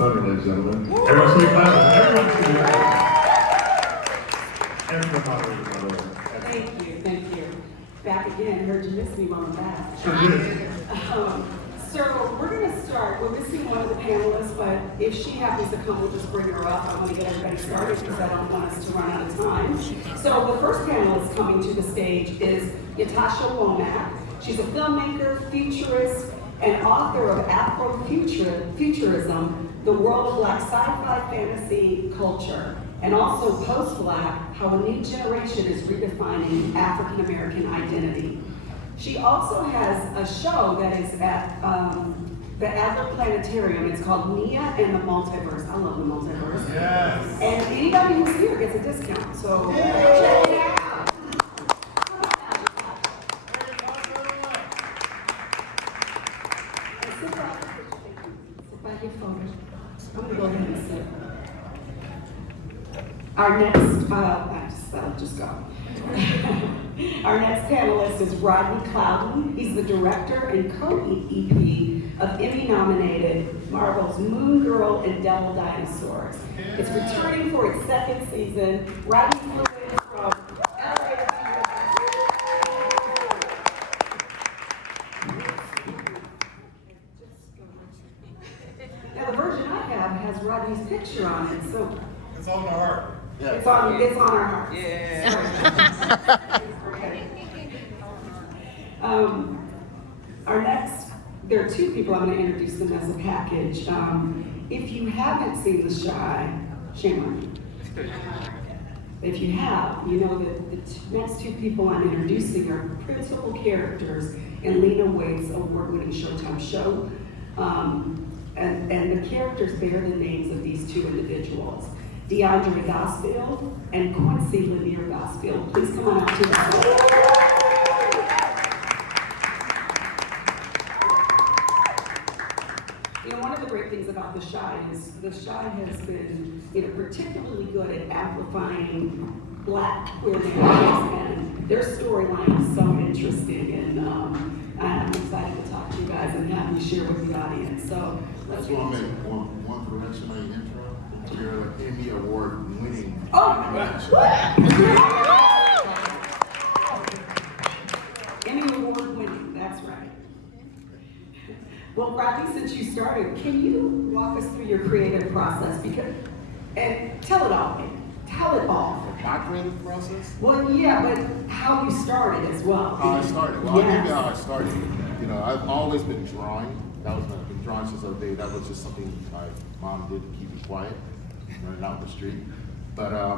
Ladies and gentlemen. Everyone say clap. Everyone say clap. And for the moderator, by the way. Thank you. Back again, heard you miss me while I'm back. Sure did. So we're going to start. We're missing one of the panelists, but if she happens to come, we'll just bring her up. I want to get everybody started because I don't want us to run out of time. So the first panelist coming to the stage is Ytasha Womack. She's a filmmaker, futurist, and author of Afrofuturism, the world of Black sci-fi fantasy culture, and also post-Black, how a new generation is redefining African American identity. She also has a show that is at the Adler Planetarium. It's called Nia and the Multiverse. I love the multiverse. Yes. And anybody who's here gets a discount. So check it out. Sit back your phone. I'm gonna go ahead and sit. Our next, I'll just go. Our next panelist is Rodney Clouden. He's the director and co-EP of Emmy-nominated Marvel's Moon Girl and Devil Dinosaurs. It's returning for its second season. Rodney flew in from LA to be with us. Now the version I have has Rodney's picture on it, so It's on my heart. yeah. It's on our hearts. Yeah. Our next, there are two people, I'm going to introduce them as a package. If you haven't seen The Shy, shame on you. If you have, you know that the next two people I'm introducing are principal characters in Lena Waithe's award-winning Showtime show. And the characters bear the names of these two individuals. DeAndre Gosfield and Quincy Lanier Gosfield. Please come on up to the stage. You know, one of the great things about The Shy is The Shy has been, particularly good at amplifying Black queer narratives, and their storyline is so interesting, and I'm excited to talk to you guys and have you share with the audience. So let's That's why I make one correction on your intro. You're an Emmy Award winning. Emmy Award winning, that's right. Well, Rodney, since you started, can you walk us through your creative process? And tell it all. My creative process? Well, yeah, but how you started as well. How I started. Well, yes. I'll give you how I started. I've always been drawing. I've been drawing since I was a baby. That was just something my mom did to keep me quiet, running out in the street. But I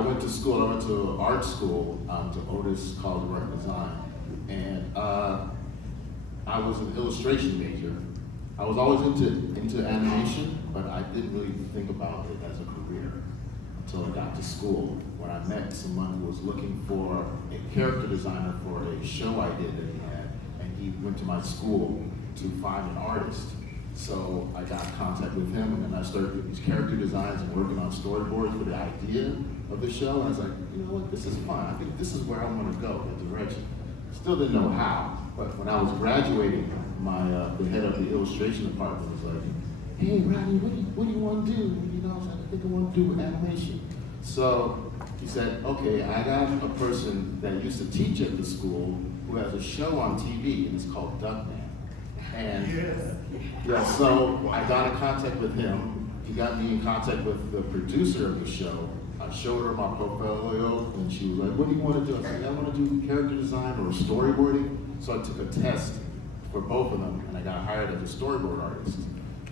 went to school. I went to art school, to Otis College of Art and Design, and I was an illustration major. I was always into animation, but I didn't really think about it as a career until I got to school, when I met someone who was looking for a character designer for a show I did that he had, and he went to my school to find an artist. So I got in contact with him, and then I started doing these character designs and working on storyboards for the idea of the show. And I was like, you know what, this is fun. I think this is where I want to go, that direction. Still didn't know how, but when I was graduating, the head of the illustration department was like, hey, Rodney, what do you want to do? I think I want to do animation. So he said, okay, I got a person that used to teach at the school who has a show on TV, and it's called Duckman. And so I got in contact with him. He got me in contact with the producer of the show. I showed her my portfolio, and she was like, what do you want to do? I said, I want to do character design or storyboarding. So I took a test for both of them, and I got hired as a storyboard artist.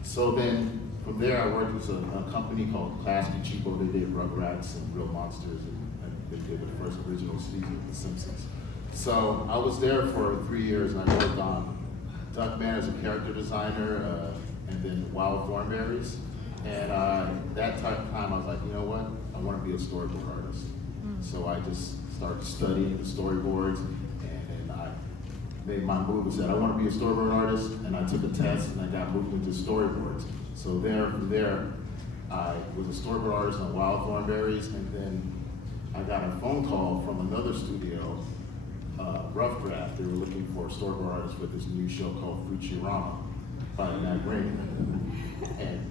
So then, from there, I worked with a company called Classic Cheapo. They did Rugrats and Real Monsters, and they did the first original season of The Simpsons. So I was there for 3 years, and I worked on Duckman as a character designer, and then Wild Thornberries. And that time I was like, you know what? I want to be a storyboard artist. So I just started studying the storyboards, and I made my move and said, I want to be a storyboard artist, and I took a test, and I got moved into storyboards. So from there, I was a storyboard artist on Wild Thornberries, and then I got a phone call from another studio, Rough Draft. They were looking for a storyboard artist for this new show called Futurama. by that ring. And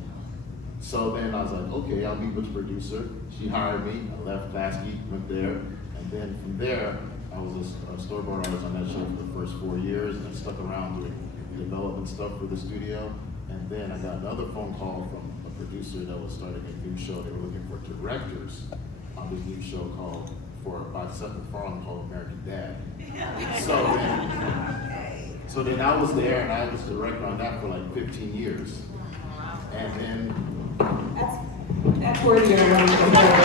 so then I was like, okay, I'll meet with the producer. She hired me. I left Klasky, went there, and then from there, I was a storyboard artist on that show for the first 4 years, and I stuck around doing development stuff for the studio. And then I got another phone call from a producer that was starting a new show. They were looking for directors on this new show by Seth MacFarlane called American Dad. So then I was there, and I was director on that for like 15 years. And then that's worthy of a round of applause.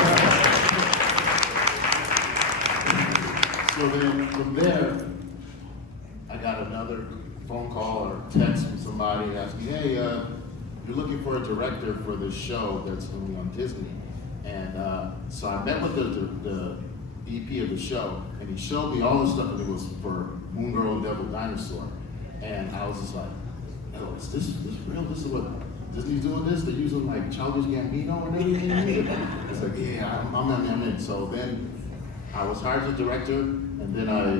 So then from there, I got another phone call or text from somebody asking, hey, you're looking for a director for this show that's going to be on Disney. And so I met with the EP of the show, and he showed me all the stuff that it was for Moon Girl and Devil Dinosaur. And I was just like, oh, is this real? This is what Disney's doing this? They're using like Childish Gambino and everything? It's like, yeah, I'm in. So then I was hired as a director, and then I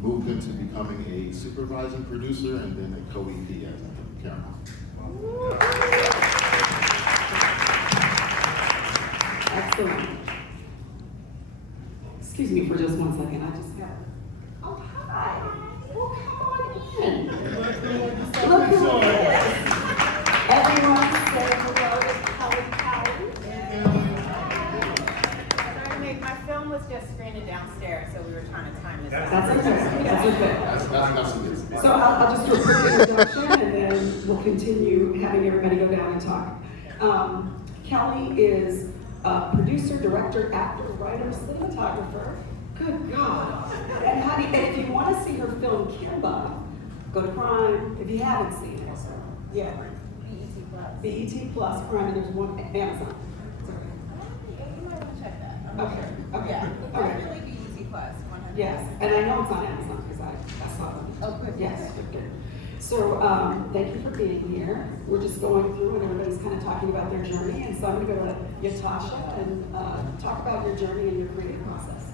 moved into becoming a supervising producer and then a co-EP as a camera. Excellent. Excuse me for just 1 second. I just got. Oh, hi. Well, come on in. Look who it is. Everyone say hello to Kelly Clouden. My film was just screened downstairs, so we were trying to time this out. That's okay. That's okay. That's So I'll just do a quick introduction, and then we'll continue having everybody go down and talk. Kelly is a producer, director, actor, writer, cinematographer. Good God. And if you want to see her film Kimba, go to Prime. If you haven't seen it, yeah. BET Plus, Prime, and there's one Amazon. You might want to check that. Okay. Yeah. Okay. Definitely BET Plus, 100%. Yes, and I know it's on Amazon because I saw them. Oh, good. Yes, good. So thank you for being here. We're just going through and everybody's kind of talking about their journey. And so I'm going to go to Ytasha and talk about your journey and your creative process.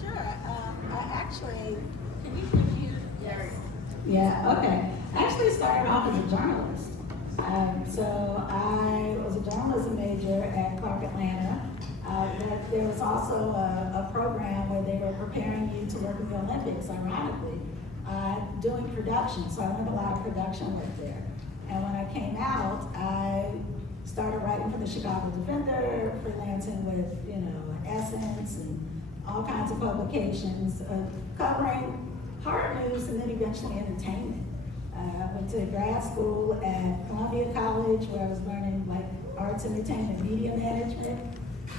Sure. I actually, can you hear? Yes. Yeah, okay. I actually started off as a journalist. So I was a journalism major at Clark Atlanta. But there was also a program where they were preparing you to work in the Olympics, ironically, doing production. So I learned a lot of production work there. And when I came out, I started writing for the Chicago Defender, freelancing with, Essence and all kinds of publications, covering hard news and then eventually entertainment. I went to grad school at Columbia College where I was learning like arts, entertainment, media management.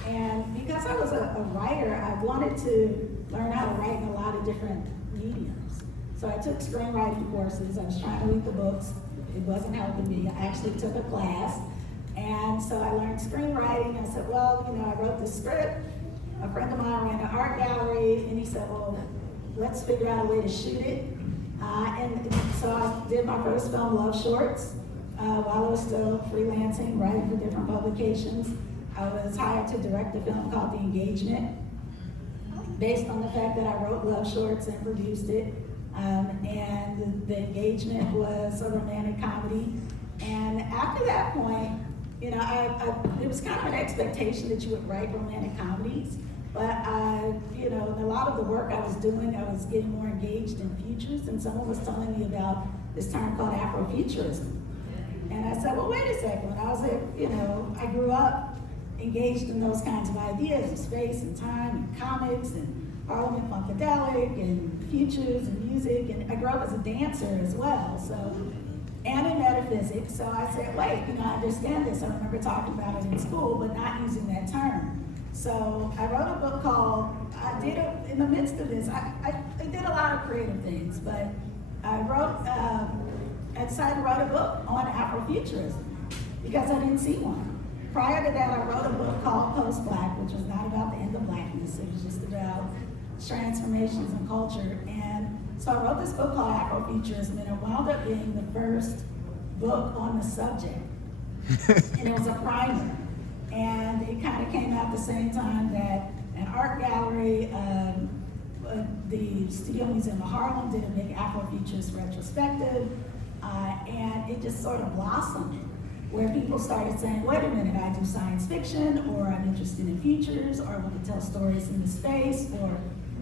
And because I was a writer, I wanted to learn how to write in a lot of different mediums. So I took screenwriting courses. I was trying to read the books. It wasn't helping me. I actually took a class. And so I learned screenwriting. I said, well, I wrote the script. A friend of mine ran an art gallery, and he said, well, let's figure out a way to shoot it. And so I did my first film, Love Shorts, while I was still freelancing, writing for different publications. I was hired to direct a film called The Engagement, based on the fact that I wrote Love Shorts and produced it. And The Engagement was a romantic comedy. And after that point, it was kind of an expectation that you would write romantic comedies. But in a lot of the work I was doing, I was getting more engaged in futures, and someone was telling me about this term called Afrofuturism. And I said, well, wait a second. When I was I grew up engaged in those kinds of ideas of space and time and comics and Parliament Funkadelic and futures and music, and I grew up as a dancer as well, and in metaphysics. So I said, wait, I understand this. I remember talking about it in school, but not using that term. So I wrote a book called, in the midst of this, I did a lot of creative things, but I decided to write a book on Afrofuturism because I didn't see one. Prior to that, I wrote a book called Post-Black, which was not about the end of blackness. It was just about transformations in culture. And so I wrote this book called Afrofuturism, and it wound up being the first book on the subject. And it was a primer. And it kind of came out the same time that an art gallery, the Studio Museum of Harlem did a big Afrofuturist retrospective. And it just sort of blossomed, where people started saying, wait a minute, I do science fiction, or I'm interested in futures, or we can tell stories in the space, or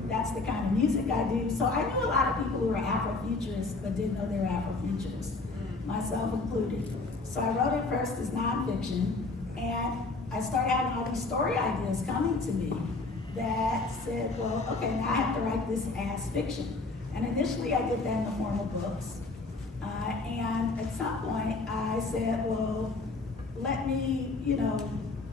that's the kind of music I do. So I knew a lot of people who were Afrofuturists, but didn't know they were Afrofuturists, myself included. So I wrote it first as nonfiction, and I started having all these story ideas coming to me that said, well, okay, now I have to write this as fiction. And initially I did that in the form of books. And at some point I said, well, let me,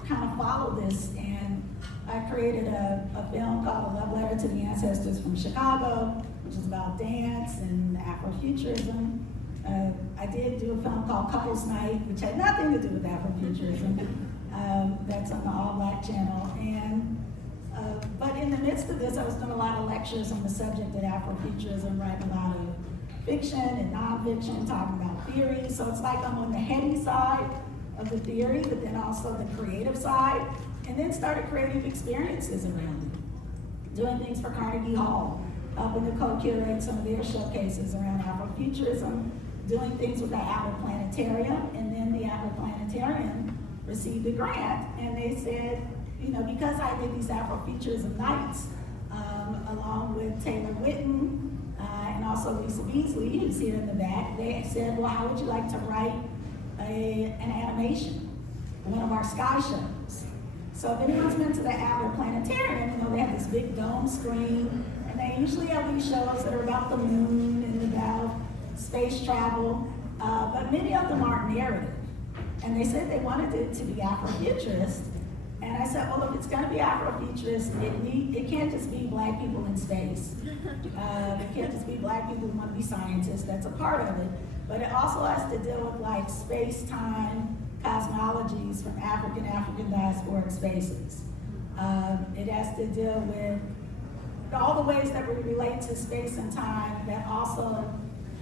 kind of follow this. And I created a film called A Love Letter to the Ancestors from Chicago, which is about dance and Afrofuturism. I did do a film called Couples Night, which had nothing to do with Afrofuturism. That's on the All Black channel. And but in the midst of this, I was doing a lot of lectures on the subject of Afrofuturism, writing a lot of fiction and nonfiction, talking about theory. So it's like I'm on the heady side of the theory, but then also the creative side, and then started creating experiences around it. Doing things for Carnegie Hall, helping to co-curate some of their showcases around Afrofuturism, doing things with the Atlas Planetarium, and then the Atlas Planetarium received a grant, and they said, because I did these Afrofuturism nights, along with Taylor Witten, and also Lisa Beasley, who's here in the back, they said, well, how would you like to write an animation, one of our sky shows? So if anyone's been to the Atlas Planetarium, they have this big dome screen, and they usually have these shows that are about the moon and about space travel, but many of them aren't narrative. And they said they wanted it to be Afrofuturist. And I said, well, if it's going to be Afrofuturist, it can't just be Black people in space. It can't just be Black people who want to be scientists. That's a part of it. But it also has to deal with like space-time cosmologies from African diasporic spaces. It has to deal with all the ways that we relate to space and time that also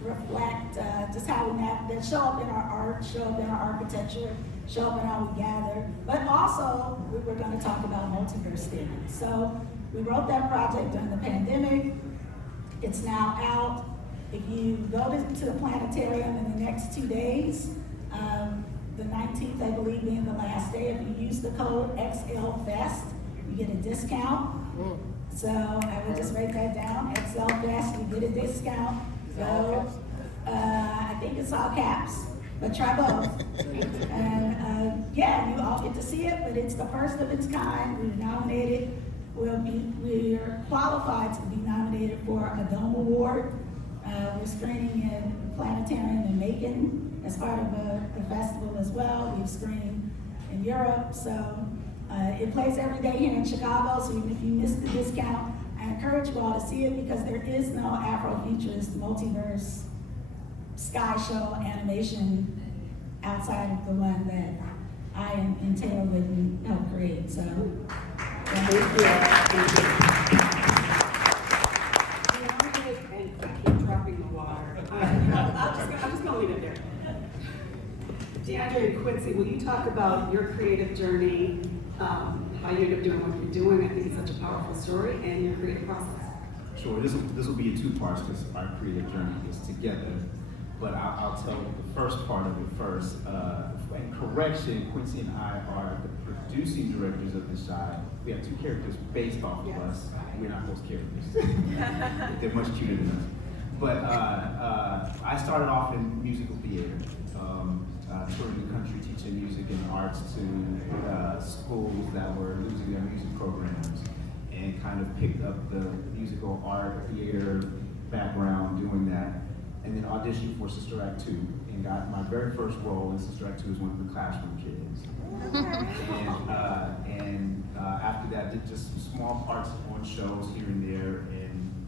reflect just how we that show up in our art, show up in our architecture, show up in how we gather. But also, we were going to talk about multiverse theory. So we wrote that project during the pandemic. It's now out. If you go to the planetarium in the next 2 days, the 19th, I believe, being the last day, if you use the code XLFest, you get a discount. So I would just write that down, XLFest, you get a discount. So I think it's all caps, but try both. And you all get to see it, but it's the first of its kind. We're nominated. We're qualified to be nominated for a Dome Award. We're screening in Planetarium in Macon as part of the festival as well. We've screened in Europe, so it plays every day here in Chicago. So even if you missed the discount, I encourage you all to see it because there is no Afrofuturist multiverse sky show animation outside of the one that I and Taylor Witten helped create. So, Thank you. And I keep dropping the water. I'm just gonna leave it there. DeAndre and Quincy, will you talk about your creative journey, how you ended up doing what you're doing? I think it's such a powerful story, and your creative process. Sure, this will be in 2 parts because our creative journey is together. But I'll tell the first part of it first. And correction, Quincy and I are the producing directors of this side. We have 2 characters based off of us. We're not those characters. They're much cuter than us. But I started off in musical theater. Touring the country, teaching music and arts to schools that were losing their music programs, and kind of picked up the musical art, theater background doing that, and then auditioned for Sister Act 2, and got my very first role in Sister Act 2 as one of the classroom kids. And after that, did just some small parts on shows here and there, and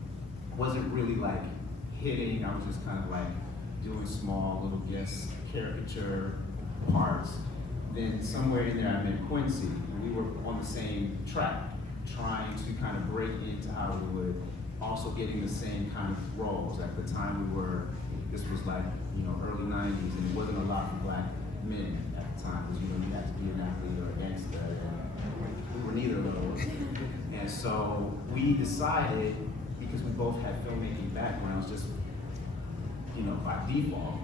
wasn't really like hitting. I was just kind of like doing small little guest caricature parts. Then somewhere in there I met Quincy. We were on the same track, trying to kind of break into Hollywood, also getting the same kind of roles. At the time this was like, early 90s, and it wasn't a lot for Black men at the time, because you had to be an athlete or a gangster, and we were neither of those. And so we decided, because we both had filmmaking backgrounds, just by default,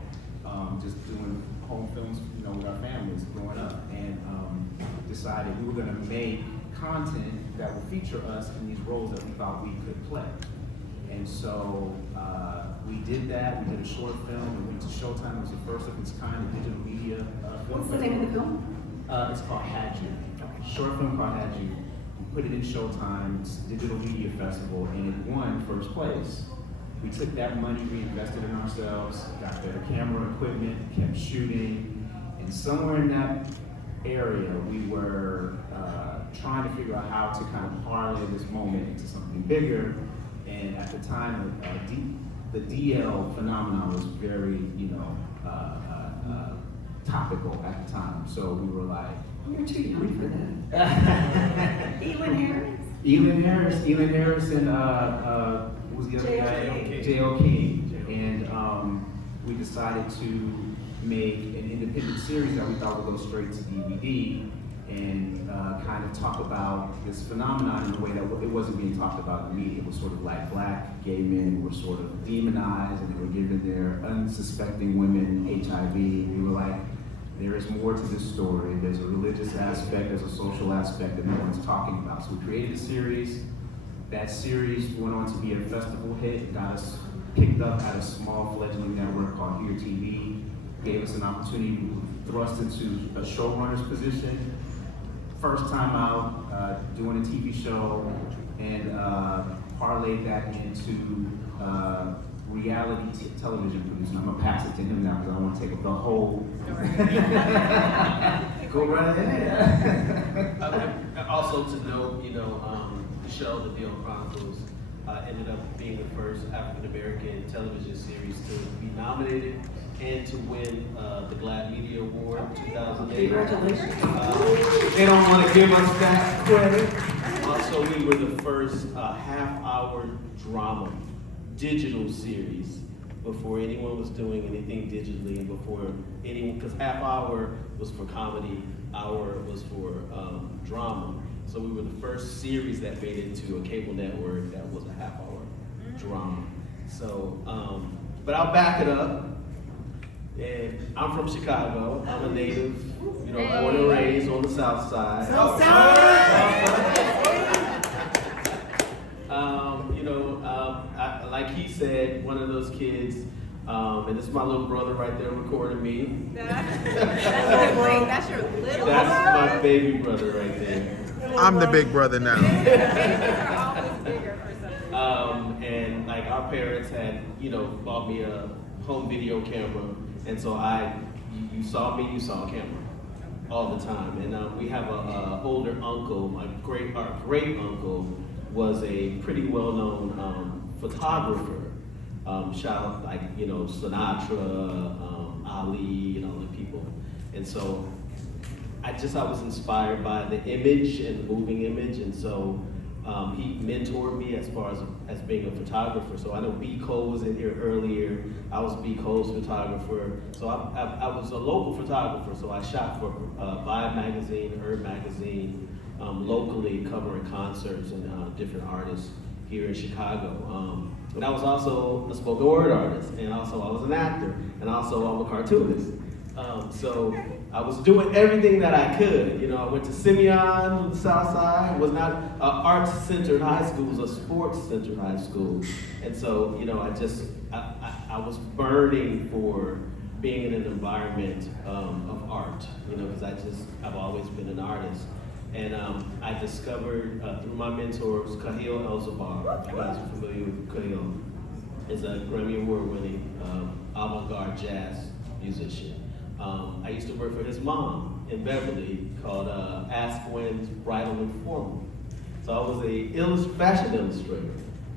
just doing home films, with our families growing up, and decided we were going to make content that would feature us in these roles that we thought we could play. And so we did that. We did a short film. It went to Showtime. It was the first of its kind in digital media film. What's the name of the film? It's called Had You. Short film called Had You. We put it in Showtime's Digital Media Festival, and it won first place. We took that money, reinvested in ourselves, got better camera equipment, kept shooting, and somewhere in that area, we were trying to figure out how to kind of parlay this moment into something bigger. And at the time, the DL phenomenon was very, topical at the time. So we were like, You're too young for that. Elin Harris, and what was the other guy? J.O. King. And we decided to make an independent series that we thought would go straight to DVD and kind of talk about this phenomenon in a way that it wasn't being talked about in the media. It was sort of like black gay men were sort of demonized, and they were giving their unsuspecting women HIV. We were like, there is more to this story. There's a religious aspect, there's a social aspect that no one's talking about. So we created a series. That series went on to be a festival hit, got us picked up at a small fledgling network called Here TV, gave us an opportunity to thrust into a showrunner's position. First time out, doing a TV show, and parlayed that into reality television producing. I'm gonna pass it to him now because I don't want to take up the whole. Go right ahead. Also to note, the show, The Deal Chronicles, ended up being the first African American television series to be nominated and to win the GLAAD Media Award in 2008. Congratulations. They don't want to give us that credit. Also, we were the first half-hour drama digital series before anyone was doing anything digitally, and before anyone, because half hour was for comedy, hour was for drama. So we were the first series that made it into a cable network that was a half hour drama. So, but I'll back it up. And I'm from Chicago. I'm a native, born and raised on the South Side. Like he said, one of those kids, and this is my little brother right there recording me. That's your little That's my baby brother right there. I'm the big brother now. They're always bigger for some reason. And like our parents had, bought me a home video camera, and so you saw me, you saw a camera all the time. And we have a older uncle, our great uncle was a pretty well-known photographer. Shot like Sinatra, Ali, and all the people. And so I was inspired by the image and the moving image, and so he mentored me as far as being a photographer. So I know B. Cole was in here earlier. I was B. Cole's photographer. So I was a local photographer. So I shot for Vibe magazine, Herb magazine, locally covering concerts and different artists here in Chicago. And I was also a spoken word artist, and also I was an actor, and also I'm a cartoonist. So I was doing everything that I could. I went to Simeon on the South Side. It was not an arts-centered high school, it was a sports-centered high school. And so, I was burning for being in an environment of art, because I've always been an artist. And I discovered through my mentors, Kahil Elzabar. You guys are familiar with Kahil. Is a Grammy Award-winning avant-garde jazz musician. I used to work for his mom in Beverly called Ask Gwen's Bridal Informal. So I was a fashion illustrator.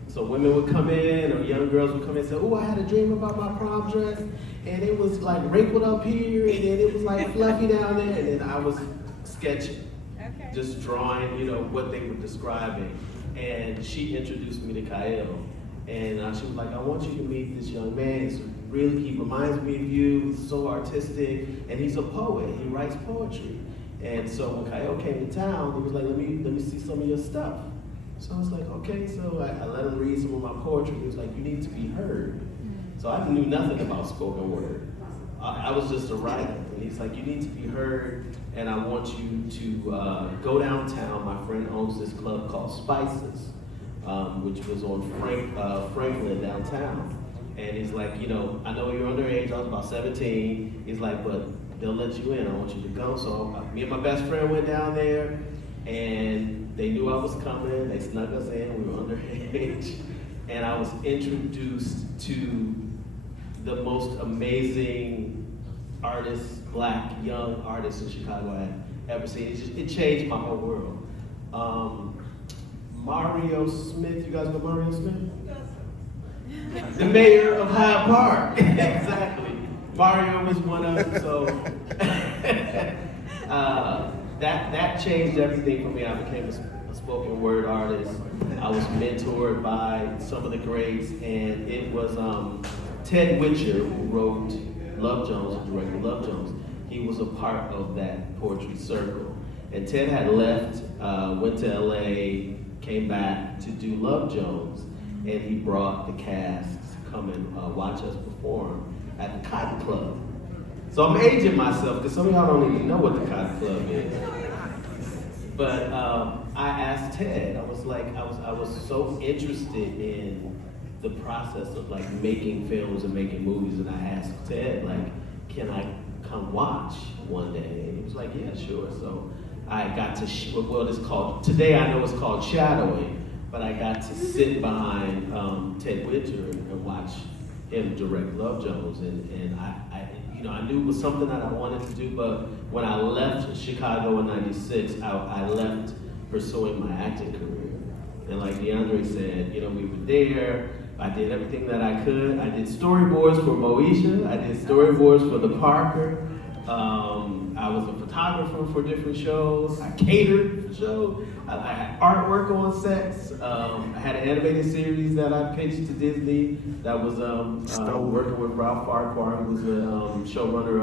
So women would come in, or young girls would come in and say, oh, I had a dream about my prom dress, and it was like wrinkled up here, and then it was like fluffy down there, and then I was sketching. Just drawing, what they were describing. And she introduced me to Kyle. And she was like, I want you to meet this young man. He reminds me of you. He's so artistic. And he's a poet. He writes poetry. And so when Kyle came to town, he was like, let me see some of your stuff. So I was like, okay. So I let him read some of my poetry. He was like, you need to be heard. So I knew nothing about spoken word. I was just a writer. And he's like, you need to be heard, and I want you to go downtown. My friend owns this club called Spices, which was on Franklin downtown. And he's like, you know, I know you're underage, I was about 17. He's like, but they'll let you in, I want you to go. So me and my best friend went down there, and they knew I was coming, they snuck us in, we were underage. And I was introduced to the most amazing artists, black, young artists in Chicago I had ever seen. It changed my whole world. Mario Smith, you guys know Mario Smith? The mayor of Hyde Park. Exactly. Mario was one of them, so that changed everything for me. I became a spoken word artist. I was mentored by some of the greats, and it was Ted Witcher, who wrote Love Jones and directed Love Jones. He was a part of that poetry circle. And Ted had left, went to LA, came back to do Love Jones, and he brought the cast to come and watch us perform at the Cotton Club. So I'm aging myself, because some of y'all don't even know what the Cotton Club is. But I asked Ted, I was so interested in the process of like making films and making movies, and I asked Ted, like, can I come watch one day? And he was like, yeah, sure. So I got to, today I know it's called shadowing, but I got to sit behind Ted Witcher and watch him direct Love Jones, and I knew it was something that I wanted to do, but when I left Chicago in '96, I left pursuing my acting career. And like DeAndre said, we were there, I did everything that I could. I did storyboards for Moesha, I did storyboards for The Parker, I was a photographer for different shows, I catered for shows, I had artwork on sets, I had an animated series that I pitched to Disney that was working with Ralph Farquhar, who was the showrunner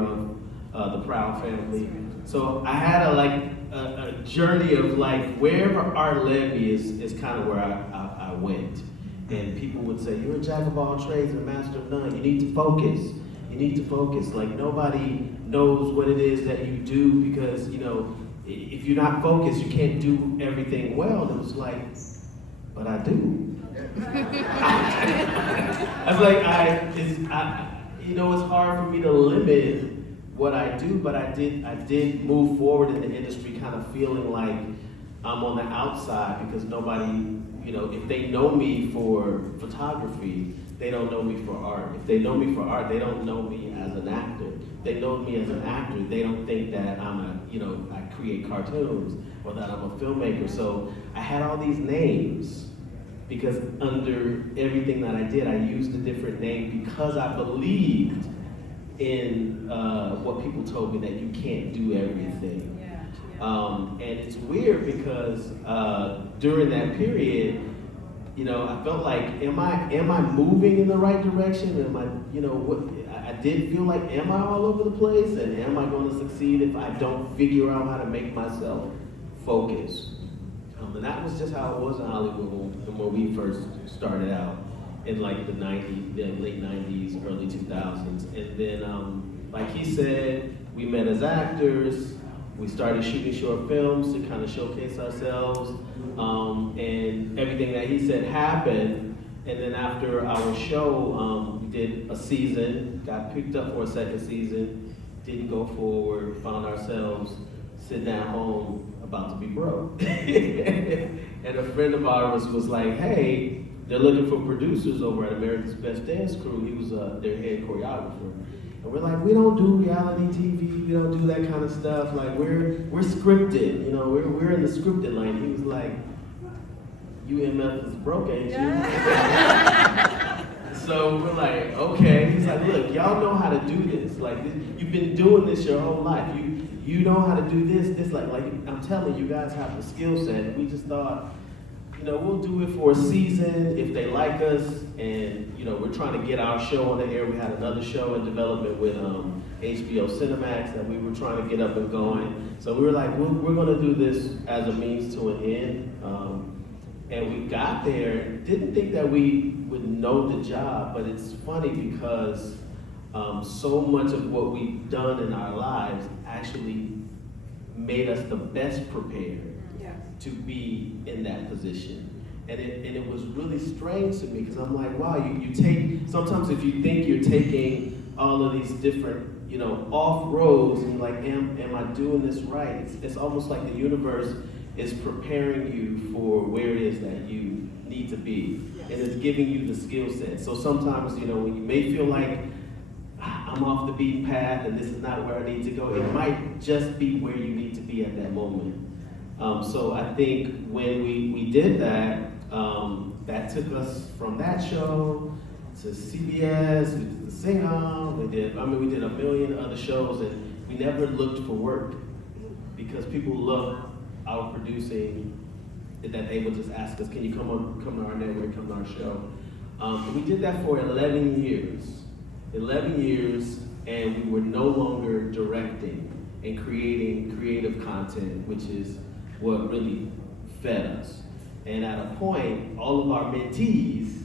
of The Proud Family. So I had a journey of like, wherever art led me is kind of where I went. And people would say, you're a jack of all trades and a master of none. You need to focus. You need to focus. Like, nobody knows what it is that you do, because, if you're not focused, you can't do everything well. And it was like, but I do. I was like, it's hard for me to limit what I do, but I did move forward in the industry kind of feeling like I'm on the outside, because nobody, if they know me for photography, they don't know me for art. If they know me for art, they don't know me as an actor. If they know me as an actor, they don't think that I create cartoons or that I'm a filmmaker. So I had all these names, because under everything that I did, I used a different name because I believed in what people told me, that you can't do everything. And it's weird because during that period, I felt like, am I moving in the right direction? Am I, I did feel like, am I all over the place? And am I going to succeed if I don't figure out how to make myself focus? And that was just how it was in Hollywood when we first started out in like the late 90s, early 2000s. And then, like he said, we met as actors. We started shooting short films to kind of showcase ourselves, and everything that he said happened. And then after our show, we did a season, got picked up for a second season, didn't go forward, found ourselves sitting at home about to be broke. And a friend of ours was like, hey, they're looking for producers over at America's Best Dance Crew. He was their head choreographer. And we're like, we don't do reality TV, we don't do that kind of stuff. Like, we're scripted, we're in the scripted lane. He was like, UMF is broke, ain't you? So we're like, okay. He's like, look, y'all know how to do this. Like, you've been doing this your whole life. You know how to do this. Like I'm telling you, guys have the skill set. We just thought, we'll do it for a season if they like us, and we're trying to get our show on the air. We had another show in development with HBO Cinemax that we were trying to get up and going. So we were like, we're going to do this as a means to an end. And we got there, didn't think that we would know the job, but it's funny because so much of what we've done in our lives actually made us the best prepared to be in that position. And it was really strange to me because I'm like, wow, you take, sometimes if you think you're taking all of these different, off roads and like, am I doing this right? It's almost like the universe is preparing you for where it is that you need to be. And it's giving you the skill set. So sometimes, when you may feel like, I'm off the beaten path and this is not where I need to go, it might just be where you need to be at that moment. So I think when we did that, that took us from that show to CBS, we did the Sing-On, we did a million other shows, and we never looked for work because people love our producing, that they would just ask us, can you come to our network, come to our show? We did that for 11 years. 11 years, and we were no longer directing and creating creative content, which is what really fed us. And at a point, all of our mentees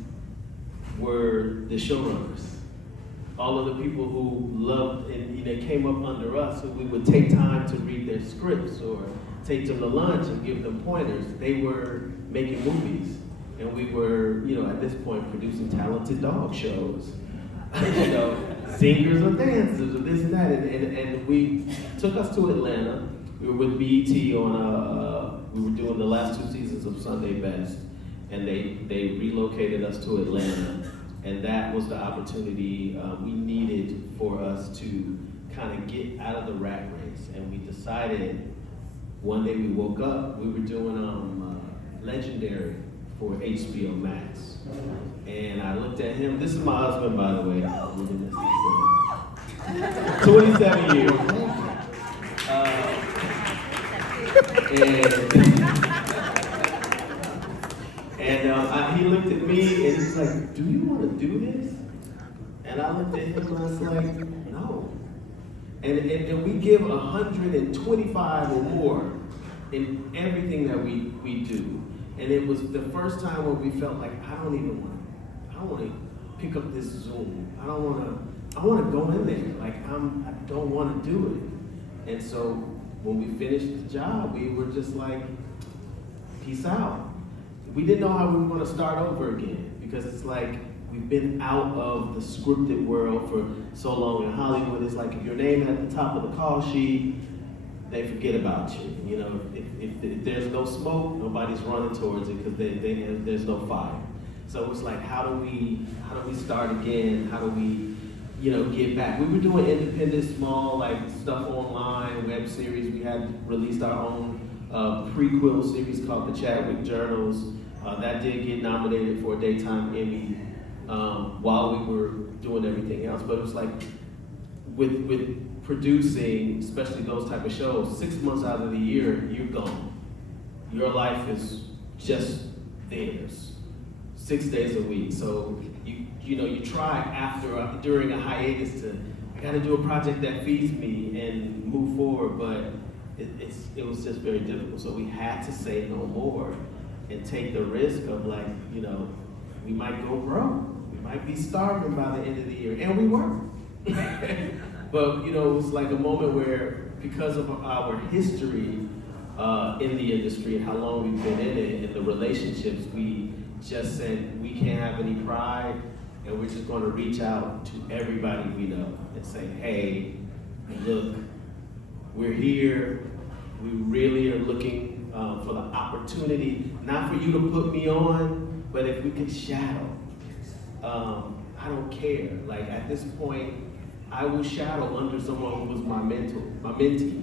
were the showrunners. All of the people who loved and came up under us, who we would take time to read their scripts or take them to lunch and give them pointers. They were making movies, and we were, at this point, producing talented dog shows. Singers or dancers or this and that, and we took us to Atlanta. We were with BET on we were doing the last 2 seasons of Sunday Best, and they relocated us to Atlanta, and that was the opportunity we needed for us to kind of get out of the rat race. And we decided one day we woke up, we were doing Legendary for HBO Max. And I looked at him, this is my husband, by the way. 27 years. And he looked at me and he's like, do you want to do this? And I looked at him and I was like, no. And we give 125 or more in everything that we do. And it was the first time when we felt like, I don't want to pick up this Zoom. I want to go in there. Like, I don't want to do it. And so when we finished the job, we were just like, peace out. We didn't know how we were going to start over again, because it's like, we've been out of the scripted world for so long. In Hollywood, it's like, if your name is at the top of the call sheet, they forget about you. If there's no smoke, nobody's running towards it because there's no fire. So it's like, how do we start again? How do we, get back? We were doing independent, small, stuff online, web series. We had released our own prequel series called The Chadwick Journals. That did get nominated for a Daytime Emmy while we were doing everything else. But it was like, with producing, especially those type of shows, 6 months out of the year, you're gone. Your life is just theirs, 6 days a week. So you try during a hiatus I got to do a project that feeds me and move forward, but it was just very difficult. So we had to say no more and take the risk of we might go broke, we might be starving by the end of the year, and we were. But it was like a moment where, because of our history in the industry and how long we've been in it and the relationships, we just said we can't have any pride, and we're just going to reach out to everybody we know and say, hey, look, we're here. We really are looking for the opportunity, not for you to put me on, but if we could shadow. I don't care. Like, at this point, I will shadow under someone who was my mentee.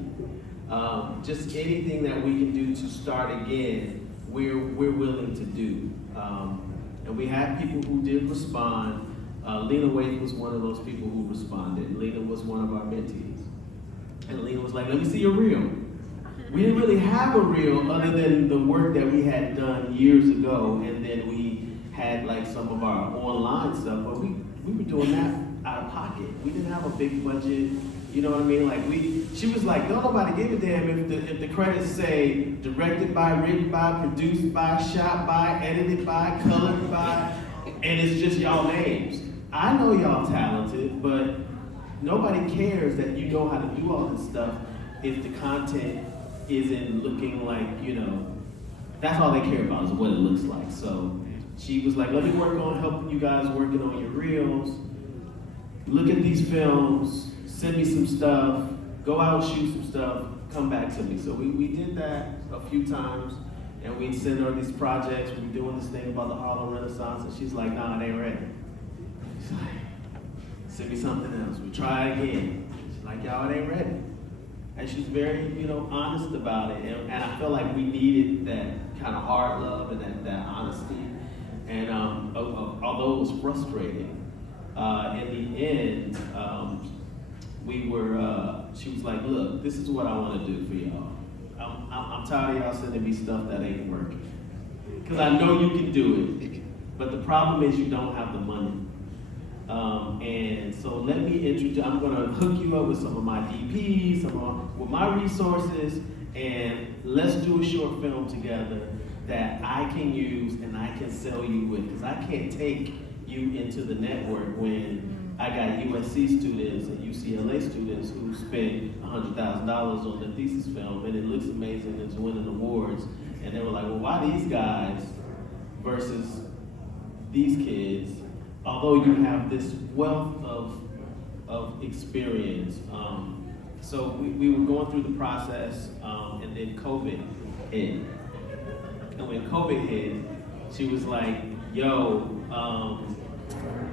Just anything that we can do to start again, we're willing to do. And we had people who did respond. Lena Waithe was one of those people who responded. Lena was one of our mentees. And Lena was like, let me see your reel. We didn't really have a reel other than the work that we had done years ago, and then we had some of our online stuff, but we were doing that out of pocket. We didn't have a big budget, you know what I mean? She was like, don't nobody give a damn if the credits say directed by, written by, produced by, shot by, edited by, colored by, and it's just y'all names. I know y'all talented, but nobody cares that you know how to do all this stuff if the content isn't looking like, that's all they care about is what it looks like. So she was like, let me work on helping you guys working on your reels. Look at these films, send me some stuff, go out, shoot some stuff, come back to me. So we did that a few times, and we'd send her these projects. We'd be doing this thing about the Harlem Renaissance, and she's like, nah, it ain't ready. She's like, send me something else. We try again. She's like, y'all, it ain't ready. And she's very, honest about it. And I felt like we needed that kind of hard love and that honesty. And although it was frustrating, in the end, she was like, look, this is what I want to do for y'all. I'm tired of y'all sending me stuff that ain't working. Because I know you can do it, but the problem is you don't have the money. And so let me introduce, I'm gonna hook you up with some of my DPs, with my resources, and let's do a short film together that I can use and I can sell you with. Because I can't take you into the network when I got USC students and UCLA students who spent $100,000 on the thesis film, and it looks amazing, it's winning awards. And they were like, well, why these guys versus these kids? Although you have this wealth of experience. So we were going through the process, and then COVID hit. And when COVID hit, she was like, yo,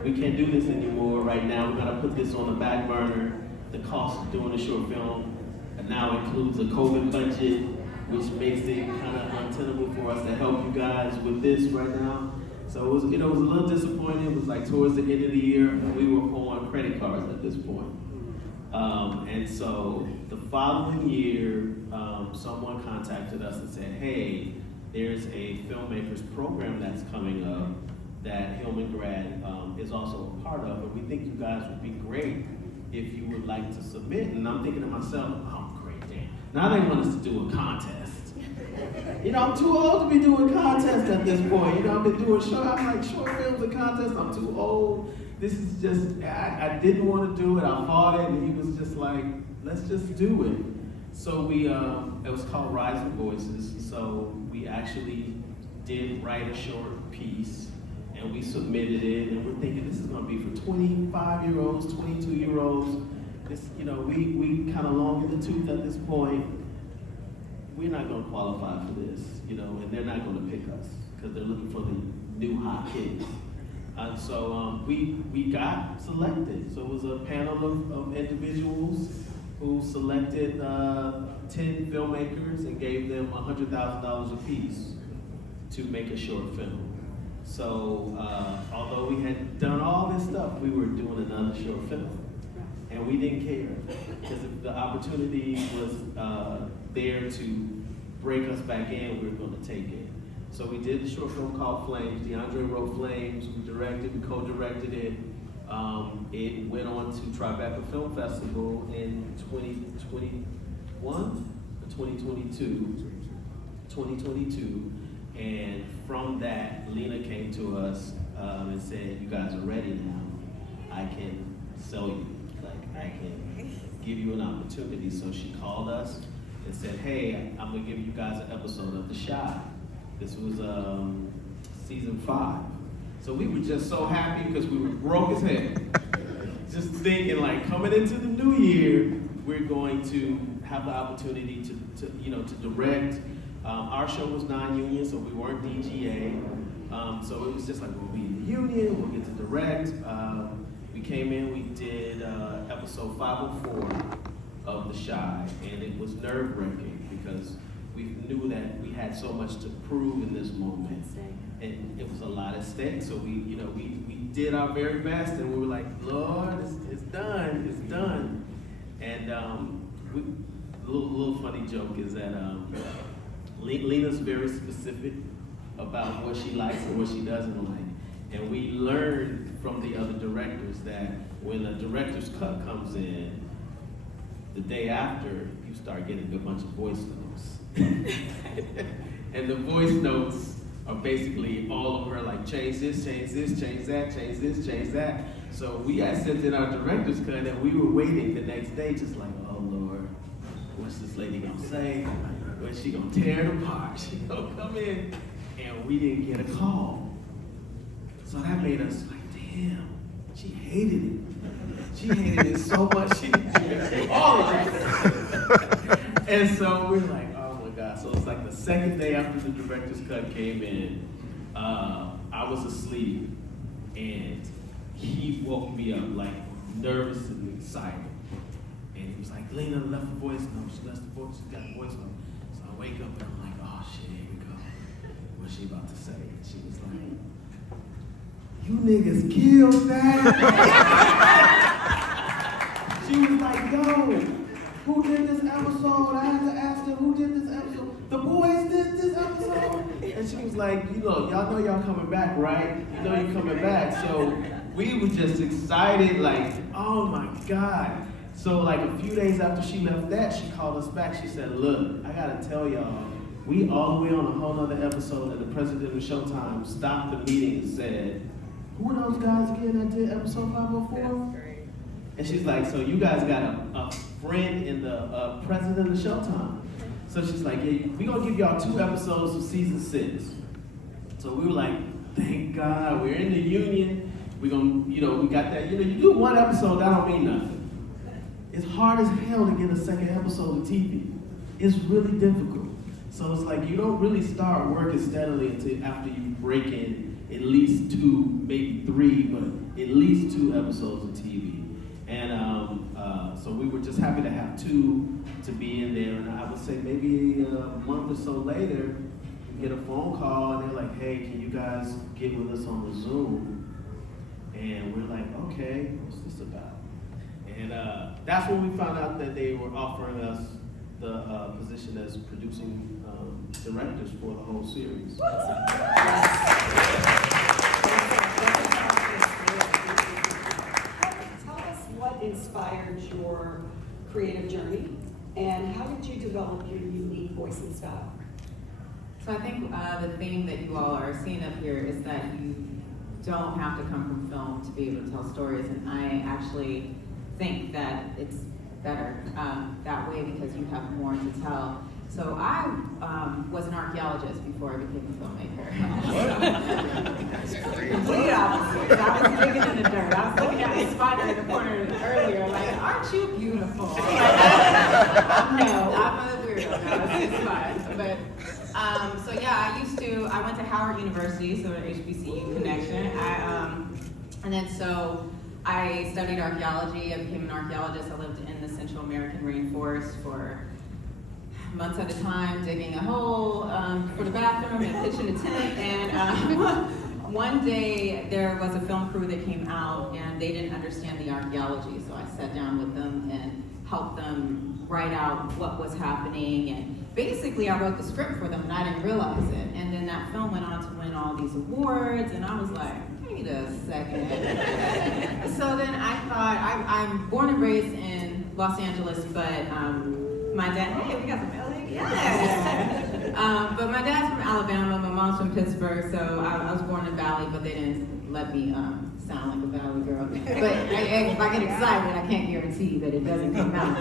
we can't do this anymore right now. We gotta put this on the back burner. The cost of doing a short film now includes a COVID budget, which makes it kind of untenable for us to help you guys with this right now. So it was, it was a little disappointing. It was like towards the end of the year, and we were on credit cards at this point. And so the following year, someone contacted us and said, hey, there's a filmmakers program that's coming up that Hillman Grad is also a part of, and we think you guys would be great if you would like to submit. And I'm thinking to myself, oh, great, damn. Now they want us to do a contest. I'm too old to be doing contests at this point. I've been doing short films and contests. I'm too old. This is just, I didn't want to do it. I fought it, and he was just like, let's just do it. So we, it was called Rising Voices. So we actually did write a short piece, and we submitted it, and we're thinking this is going to be for 25-year-olds, 22-year-olds. This, we kind of long in the tooth at this point. We're not going to qualify for this, and they're not going to pick us because they're looking for the new hot kids. And so we got selected. So it was a panel of individuals who selected 10 filmmakers and gave them $100,000 apiece to make a short film. So although we had done all this stuff, we were doing another short film. And we didn't care, because if the opportunity was there to break us back in, we were going to take it. So we did the short film called Flames. DeAndre wrote Flames, we directed, we co-directed it. It went on to Tribeca Film Festival in 2021 or 2022. 2022. And from that, Lena came to us and said, you guys are ready now. I can sell you. I can give you an opportunity. So she called us and said, hey, I'm gonna give you guys an episode of The Shy. This was season 5. So we were just so happy because we were broke as hell. Just thinking like coming into the new year, we're going to have the opportunity to direct. Our show was non-union, so we weren't DGA. So it was just like, we'll be in the union, we'll get to direct. We came in, we did episode 504 of The Shy, and it was nerve-wracking because we knew that we had so much to prove in this moment, and it was a lot at stake. So we did our very best, and we were like, Lord, it's done. And a little funny joke is that Lena's very specific about what she likes and what she doesn't like. And we learned from the other directors that when a director's cut comes in, the day after, you start getting a bunch of voice notes. And the voice notes are basically all of her, like, change this, change that, change this, change that. So we had sent in our director's cut and we were waiting the next day just like, oh Lord, what's this lady gonna say? When's she gonna tear it apart? She gonna come in, and we didn't get a call. So that made us like, damn, she hated it. She hated it so much, she didn't all of it. And so we're like, oh my God. So it's like the second day after the director's cut came in, I was asleep, and he woke me up like nervous and excited. And he was like, Lena left a voice note. She left the voice, she got a voice note. So I wake up and I'm like, oh shit, here we go. What's she about to say? And she was like, you niggas killed that. She was like, yo, who did this episode? I had to ask them who did this episode. The boys did this episode. And she was like, you know, y'all know y'all coming back, right? You know you're coming back. So we were just excited, like, oh my God. So like a few days after she left that, she called us back. She said, look, I gotta tell y'all, we all the way on a whole nother episode, and the president of Showtime stopped the meeting and said, who are those guys again that did episode 504? That's great. And she's like, so you guys got a friend in the president of Showtime. So she's like, yeah, we're gonna give y'all 2 episodes of season 6. So we were like, thank God, we're in the union. We're gonna, you know, we got that, you know, you do 1 episode, that don't mean nothing. It's hard as hell to get a second episode of TV. It's really difficult. So it's like, you don't really start working steadily until after you break in at least 2, maybe 3, but at least 2 episodes of TV. And so we were just happy to have 2 to be in there. And I would say maybe a month or so later, we get a phone call and they're like, hey, can you guys get with us on the Zoom? And we're like, okay, what's this about? And that's when we found out that they were offering us the position as producing directors for the whole series. Tell us what inspired your creative journey, and how did you develop your unique voice and style? So I think the theme that you all are seeing up here is that you don't have to come from film to be able to tell stories, and I actually think that it's better that way because you have more to tell. So I was an archaeologist before I became a filmmaker. Complete opposite. I was digging in the dirt. I was looking at the spider in the corner earlier, like, aren't you beautiful? No, I'm a weirdo. No, it's fine. But so yeah, I went to Howard University, so an HBCU connection. And then so I studied archaeology. I became an archaeologist. I lived in the Central American rainforest for months at a time, digging a hole for the bathroom and pitching a tent. And one day there was a film crew that came out and they didn't understand the archaeology. So I sat down with them and helped them write out what was happening. And basically I wrote the script for them and I didn't realize it. And then that film went on to win all these awards. And I was like, wait a second. So then I thought, I'm born and raised in Los Angeles, but my dad, hey, we got some LA, yeah. But my dad's from Alabama, my mom's from Pittsburgh, so I was born in Valley, but they didn't let me sound like a Valley girl. But if I get excited, I can't guarantee that it doesn't come out.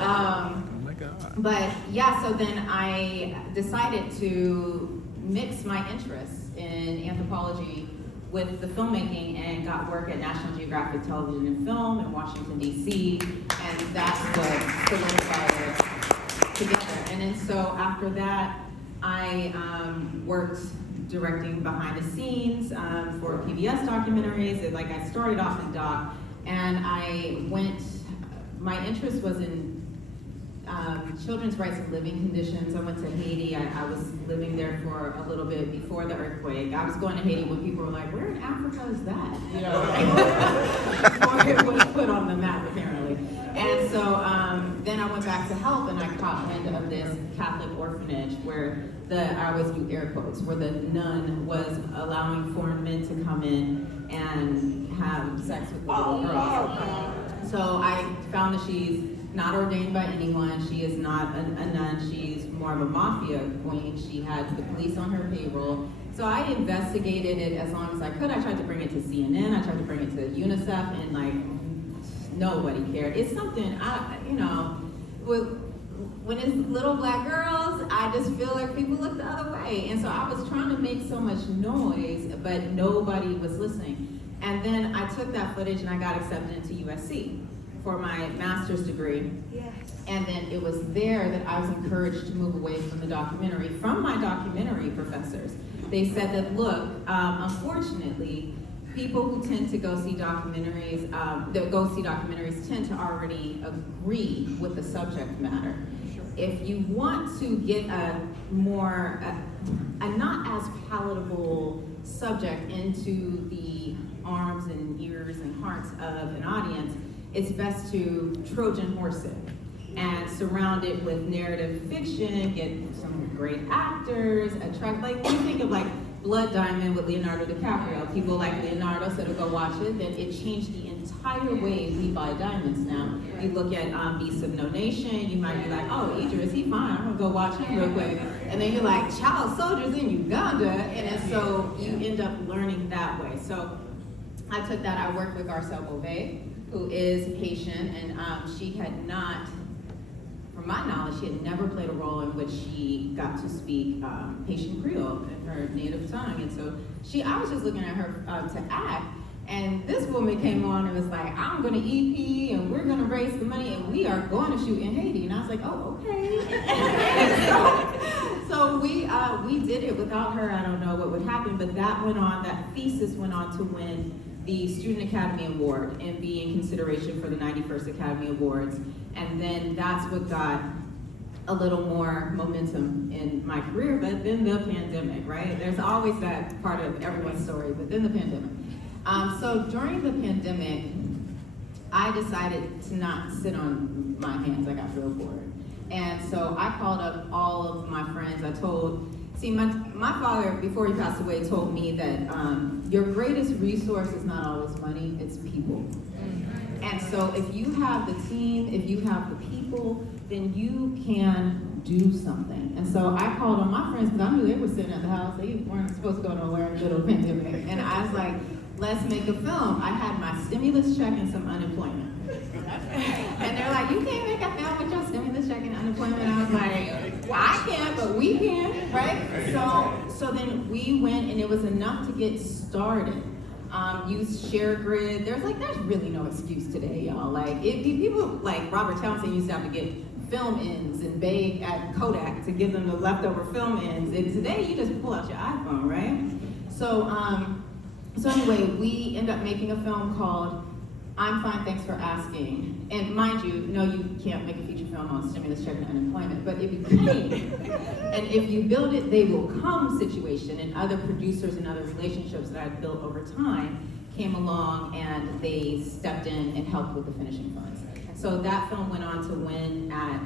Oh my God. But yeah, so then I decided to mix my interests in anthropology with the filmmaking and got work at National Geographic Television and Film in Washington, D.C., and that's what solidified it together. And then so after that, I worked directing behind the scenes for PBS documentaries. Like I started off in doc, and my interest was in children's rights and living conditions. I went to Haiti. I was living there for a little bit before the earthquake. I was going to Haiti when people were like, where in Africa is that? You know, before it was put on the map, apparently. And so then I went back to help, and I caught wind of this Catholic orphanage where I always do air quotes, where the nun was allowing foreign men to come in and have sex with the little girls. So I found that she's not ordained by anyone. She is not a nun. She's more of a mafia queen. She had the police on her payroll. So So I investigated it as long as I could. I tried to bring it to CNN, I tried to bring it to UNICEF, and like, nobody cared. It's something, when it's little black girls, I just feel like people look the other way. And so I was trying to make so much noise, but nobody was listening. And then I took that footage and I got accepted into USC for my master's degree. Yes. And then it was there that I was encouraged to move away from the documentary, from my documentary professors. They said that, look, unfortunately, people who tend to go see documentaries, tend to already agree with the subject matter. If you want to get a not as palatable subject into the arms and ears and hearts of an audience, it's best to Trojan horse it and surround it with narrative fiction, get some great actors, like when you think of like Blood Diamond with Leonardo DiCaprio, people like Leonardo said to go watch it, then it changed the entire way we buy diamonds now. You look at Beasts of No Nation, you might be like, oh, Idris, he fine, I'm gonna go watch him real quick. And then you're like, child soldiers in Uganda, and then so you end up learning that way. So I took that, I worked with Garcelle Beauvais, who is Haitian, and she had not, from my knowledge, she had never played a role in which she got to speak Haitian Creole in her native tongue. And so I was just looking at her to act, and this woman came on and was like, I'm gonna EP, and we're gonna raise the money, and we are going to shoot in Haiti. And I was like, oh, okay. so we did it. Without her, I don't know what would happen, but that thesis went on to win the Student Academy Award and be in consideration for the 91st Academy Awards. And then that's what got a little more momentum in my career, but then the pandemic, right? There's always that part of everyone's story, but then the pandemic. So during the pandemic, I decided to not sit on my hands. I got real bored. And so I called up all of my friends. My father, before he passed away, told me that your greatest resource is not always money, it's people. And so if you have the team, if you have the people, then you can do something. And so I called on my friends because I knew they were sitting at the house. They weren't supposed to go nowhere in the middle of the pandemic. And I was like, let's make a film. I had my stimulus check and some unemployment. And they're like, you can't make a film with your stimulus check and unemployment. And I was like, I can't, but we can, right? So then we went, and it was enough to get started. Use ShareGrid. There's really no excuse today, y'all. Like, people like Robert Townsend used to have to get film ends and beg at Kodak to give them the leftover film ends. And today, you just pull out your iPhone, right? So anyway, we end up making a film called I'm Fine, Thanks for Asking. And mind you, no, you can't make a feature film on stimulus check and unemployment, but it became, and if you build it, they will come situation, and other producers and other relationships that I've built over time came along and they stepped in and helped with the finishing funds. So that film went on to win at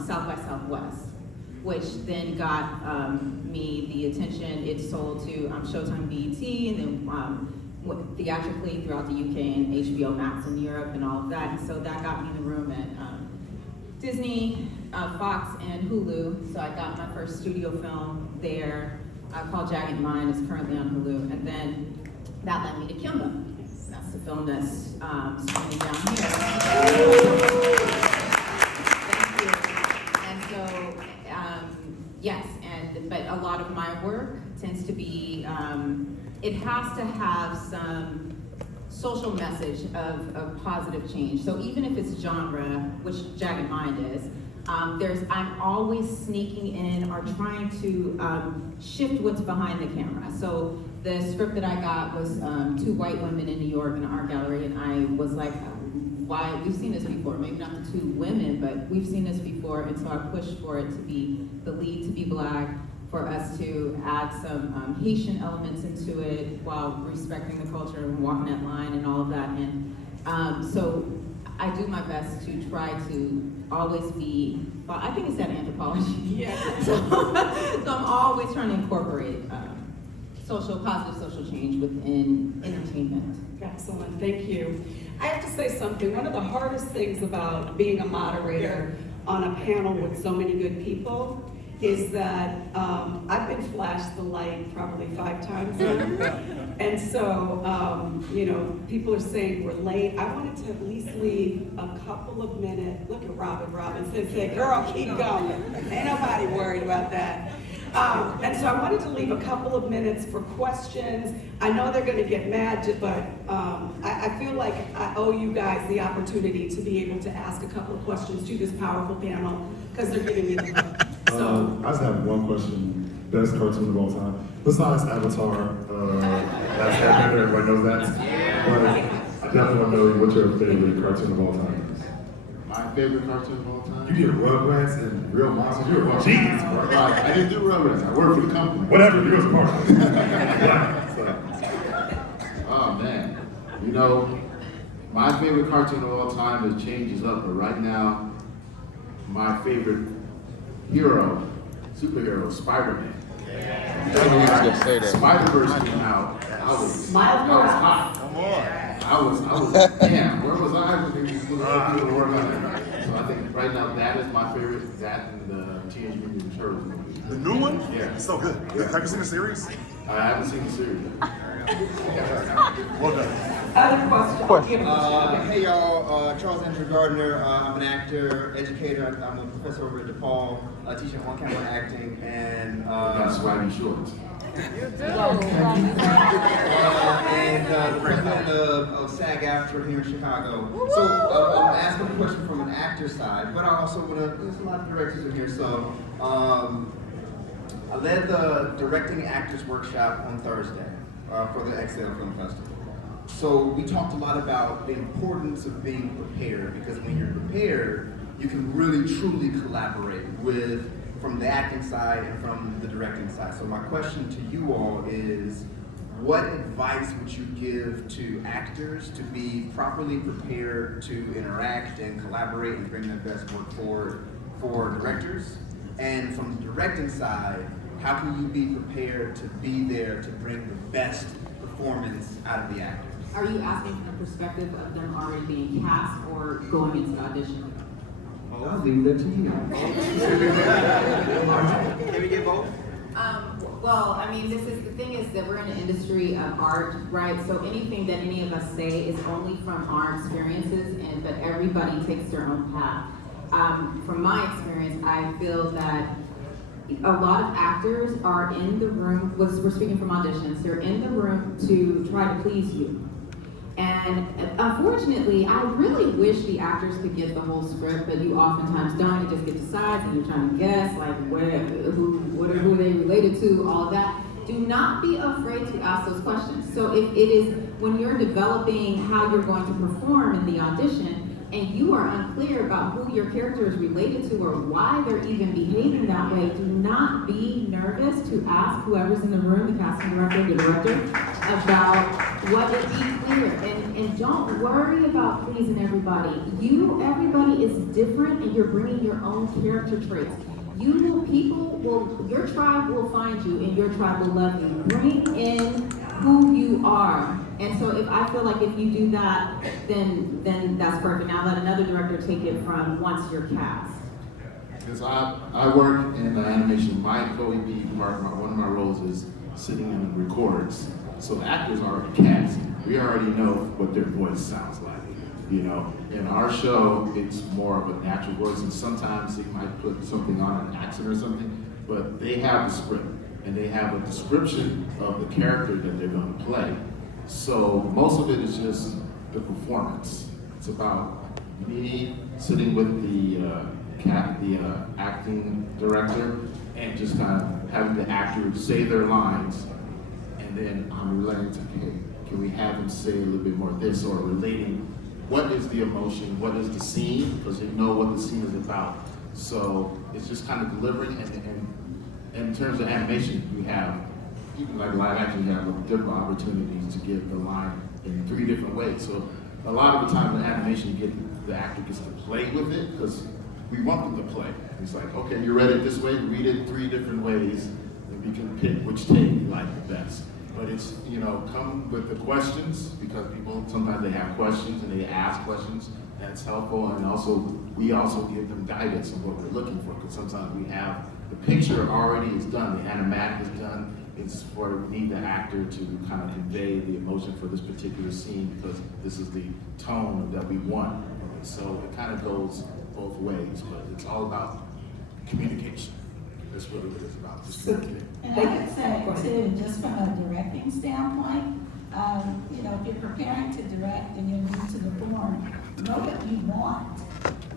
South by Southwest, which then got me the attention. It sold to Showtime BET, and then theatrically throughout the UK and HBO Max in Europe and all of that. And so that got me in the room at Disney, Fox, and Hulu. So I got my first studio film there called Jagged Mind. It's currently on Hulu. And then that led me to Kimba. That's the film that's streaming down here. Thank you. And so, yes, but a lot of my work tends to be, it has to have some social message of positive change. So even if it's genre, which Jagged Mind is, I'm always sneaking in or trying to shift what's behind the camera. So the script that I got was two white women in New York in an art gallery, and I was like, why, we've seen this before, maybe not the two women, but we've seen this before, and so I pushed for it to be, the lead to be Black, for us to add some Haitian elements into it while respecting the culture and walking that line and all of that. And so I do my best to try to always be, I think it's that anthropology. Yeah. So I'm always trying to incorporate positive social change within entertainment. Excellent, thank you. I have to say something. One of the hardest things about being a moderator on a panel with so many good people is that I've been flashed the light probably 5 times now. And so, you know, people are saying we're late. I wanted to at least leave a couple of minutes. Look at Robin said, girl, keep going. Ain't nobody worried about that. And so I wanted to leave a couple of minutes for questions. I know they're going to get mad, but I feel like I owe you guys the opportunity to be able to ask a couple of questions to this powerful panel because they're giving me the so. I just have one question. Best cartoon of all time? Besides Avatar, that's happening, everybody knows that. But I definitely want to know what your favorite cartoon of all time is. My favorite cartoon of all time? You did Rugrats and Real Monsters. You're a genius, bro. I didn't do Rugrats. I work for the company. Whatever, you was a part of it. Yeah, so. Oh man, you know, my favorite cartoon of all time, it changes up, but right now, my favorite hero, superhero, Spider-Man. Spider-Verse came out, I was hot. Come on. I was, damn, where was I when they were work on that? So I think right now that is my favorite, that and the Teenage Mutant Ninja Turtles movie. The new one? Yeah. It's so good. Yeah. Have you seen the series? I haven't seen the series yet. Well done. Other questions? Hey y'all, Charles Andrew Gardner. I'm an actor, educator. I'm a professor over at DePaul, teaching on-camera acting, and Got swaggy shorts. and the president of SAG-AFTRA here in Chicago. So I'm asking a question from an actor side, but I also want to. There's a lot of directors in here, so I led the Directing Actors Workshop on Thursday for the Excel Film Festival. So we talked a lot about the importance of being prepared, because when you're prepared, you can really truly collaborate from the acting side and from the directing side. So my question to you all is, what advice would you give to actors to be properly prepared to interact and collaborate and bring their best work forward for directors? And from the directing side, how can you be prepared to be there to bring the best performance out of the actors? Are you asking from the perspective of them already being cast or going into the audition? I'll leave that to you. Can we get both? Well, I mean, the thing is that we're in an industry of art, right? So anything that any of us say is only from our experiences, but everybody takes their own path. From my experience, I feel that a lot of actors are in the room, we're speaking from auditions, they're in the room to try to please you. And unfortunately, I really wish the actors could get the whole script, but you oftentimes don't. You just get to sides and you're trying to guess, like who they related to, all of that. Do not be afraid to ask those questions. So if it is when you're developing how you're going to perform in the audition, and you are unclear about who your character is related to or why they're even behaving that way, do not be nervous to ask whoever's in the room, the casting director, the director, about what it be clear. And don't worry about pleasing everybody. Everybody is different, and you're bringing your own character traits. Your tribe will find you, and your tribe will love you. Bring in who you are. And so I feel like if you do that, then that's perfect. Now let another director take it from once you're cast. Because I work in animation. My co-EP, one of my roles is sitting in the records. So actors are already cast. We already know what their voice sounds like. You know, in our show, it's more of a natural voice, and sometimes they might put something on an accent or something, but they have the script, and they have a description of the character that they're going to play. So most of it is just the performance. It's about me sitting with the acting director and just kind of having the actor say their lines, and then I'm relating to, hey, can we have them say a little bit more of this, or relating what is the emotion, what is the scene, because they know what the scene is about. So it's just kind of delivering, and in terms of animation, you have, even like live action, you have different opportunities to give the line in 3 different ways. So a lot of the time in animation, the actor gets to play with it, because we want them to play. It's like, okay, you read it this way, read it 3 different ways, and we can pick which take you like the best. But it's, come with the questions, because people, sometimes they have questions and they ask questions. That's helpful, and also, we also give them guidance on what we're looking for, because sometimes we have the picture already is done, the animatic is done. It's for me, the actor, to kind of convey the emotion for this particular scene because this is the tone that we want. So it kind of goes both ways, but it's all about communication. That's really what it's about, just communicating. And I would say too, just from a directing standpoint, you know, if you're preparing to direct and you're new to the form, know what you want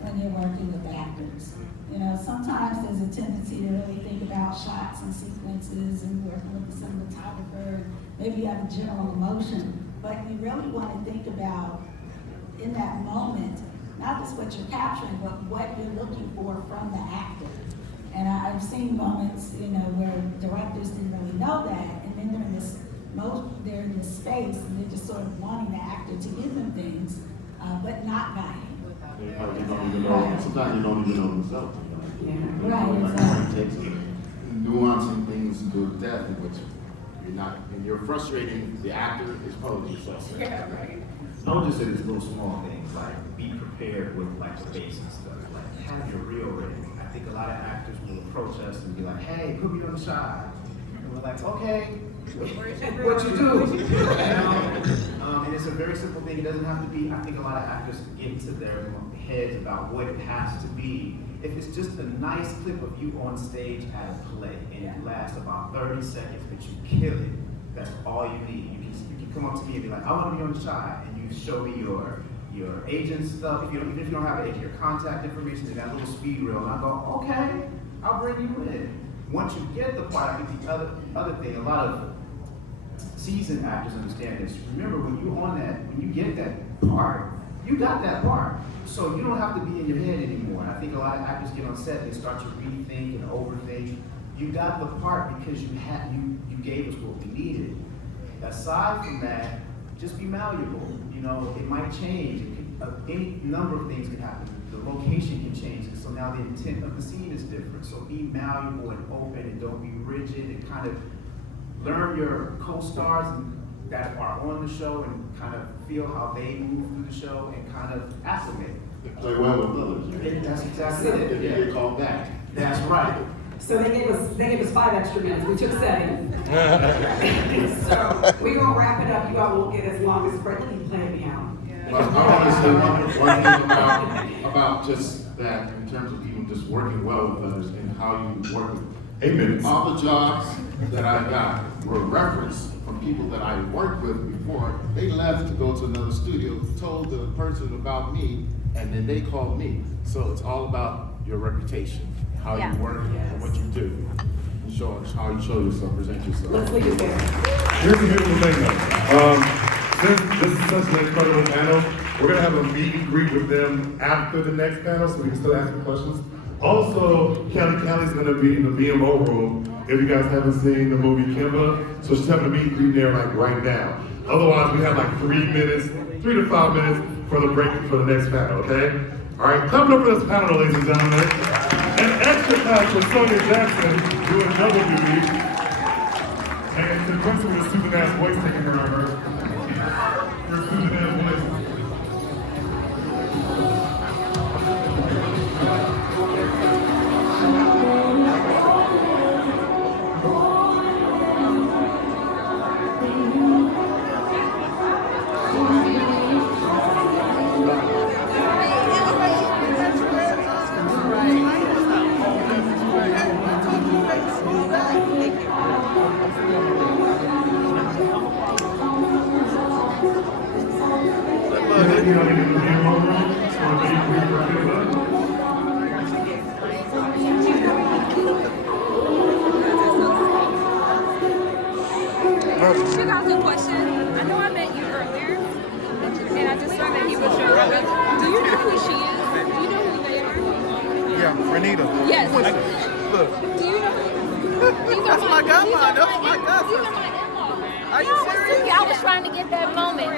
when you're working with actors. You know, sometimes there's a tendency to really think about shots and sequences and working with the cinematographer. Maybe you have a general emotion, but you really want to think about in that moment, not just what you're capturing, but what you're looking for from the actor. And I've seen moments, you know, where directors didn't really know that, and then they're in this space, and they're just sort of wanting the actor to give them things, but not guiding. They probably don't even know, sometimes you don't even know themselves. Right, exactly. It takes nuancing things to death, in which you're not, and you're frustrating the actor as well as yourself. Yeah, right. I would just say these little small things, like be prepared with like the basic stuff, like have your reel ready. I think a lot of actors will approach us and be like, hey, put me on the shot. And we're like, okay, what you do? And it's a very simple thing. It doesn't have to be, I think a lot of actors get into their heads about what it has to be. If it's just a nice clip of you on stage at a play and it lasts about 30 seconds, but you kill it, that's all you need. You can come up to me and be like, I want to be on the shot, and you show me your agent stuff. Even if you don't have your contact information, and that little speed reel, and I go, okay, I'll bring you in. Once you get the part, I think the other thing, a lot of seasoned actors understand this. Remember, when you get that part, you got that part. So you don't have to be in your head anymore. And I think a lot of actors get on set, they start to rethink and overthink. You got the part because you gave us what we needed. Aside from that, just be malleable. You know, it might change. Any number of things can happen. The location can change, and so now the intent of the scene is different. So be malleable and open, and don't be rigid, and kind of learn your co-stars that are on the show and kind of feel how they move through the show and kind of acclimate. Play well with others. Mm-hmm. That's exactly it. If you get called back. That's right. So they gave us 5 extra minutes. We took 7. So we're gonna wrap it up. You all won't get as long as Freddie played me out. Well, I want to say one thing about just that in terms of even just working well with others and how you work with. 8 minutes. All the jobs that I got were referenced from people that I worked with before. They left to go to another studio, told the person about me, and then they called me. So it's all about your reputation, how you work, and what you do. How you show yourself, present yourself. Let's leave it there. Here's the beautiful thing though. Since this is such an incredible panel, we're gonna have a meet and greet with them after the next panel, so we can still ask them questions. Also, Kelly's gonna be in the BMO room if you guys haven't seen the movie Kimba. So she's having a meet and greet there like right now. Otherwise, we have like 3 to 5 minutes for the break for the next panel, okay? All right, coming up for this panel, ladies and gentlemen, an extra class for Sonia Jackson doing double duty. And to Quincy with a Susan ass voice taking care of her. Your Susan ass voice. She got a question. I know I met you earlier, and I just learned that he was your brother. Do you know who she is? Do you know who they are? Yeah, Renita. Yes. Look. Do you know? That's my godmother. That's my cousin. These are my in-laws. Are you serious? I was trying to get that moment.